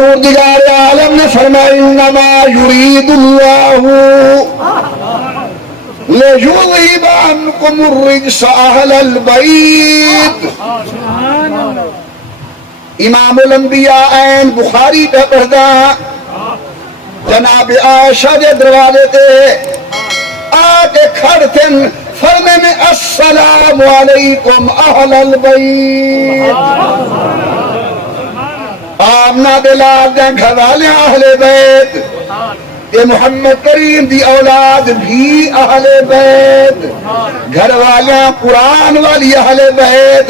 پروردگار عالم نے فرمایا انما یرید اللہ لیذہب عنکم الرجس اہل البیت. امام الانبیاء عین بخاری پہ پڑھدا جناب عائشہ دے دروازے تے آ کے کھڑتے فرمے میں السلام علیکم اہل البیت. آمنا دلال دیں گھر والے اہل بیت، یہ محمد کریم دی اولاد بھی اہل بیت، گھر والے قرآن والی اہل بیت،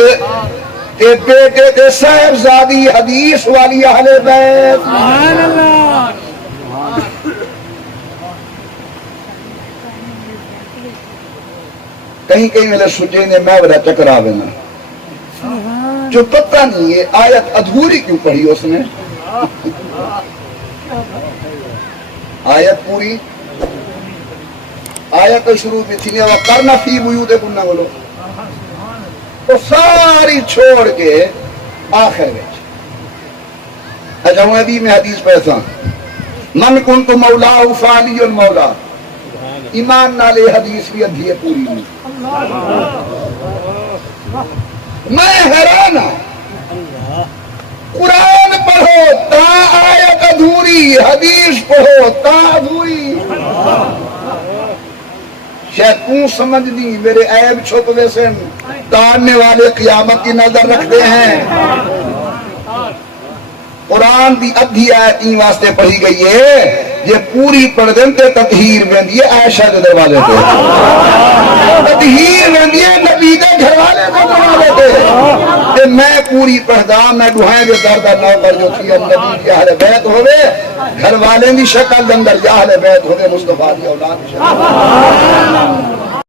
تے بیٹے تے صاحبزادی حدیث والی اہل بیت. کہیں کہیں میرے سجے نے میں بڑا چکرا بنا جو پتہ نہیں یہ آیت ادھوری کیوں پڑھی اس نے. آیت پوری آیت شروع میں تھی وَقَرْنَ فِي بُيُوتِكُنَّ بولو تو ساری چھوڑ کے آخر میں اچھا ہوں ابھی میں حدیث پیسا من كنت مولا فعلی مولا ایمان نالے حدیث بھی ادھی ہے پوری نہیں. میں حیران ہوں قرآن پڑھو تا آیت ادھوری، حدیث پڑھو تا ادھوری. شاید تم سمجھ نہیں میرے عیب چھپ ویسے تاننے والے قیامت کی نظر رکھتے ہیں. قرآن دی ادھی آیت این واسطے پڑھی گئی ہے یہ پوری پڑھ دیں تے تطہیر میں دیئے عائشہ دے دروالے تے، تطہیر میں دیئے نبی دے گھر والے دے دروالے تے. تے میں پوری پڑھ دا میں دعائیں دے دردہ نوکر جو تھی نبی کی اہل بیت ہوئے گھر والے دی شکل اندر اہل بیت ہوئے مصطفیٰ دی اولاد دی شکل.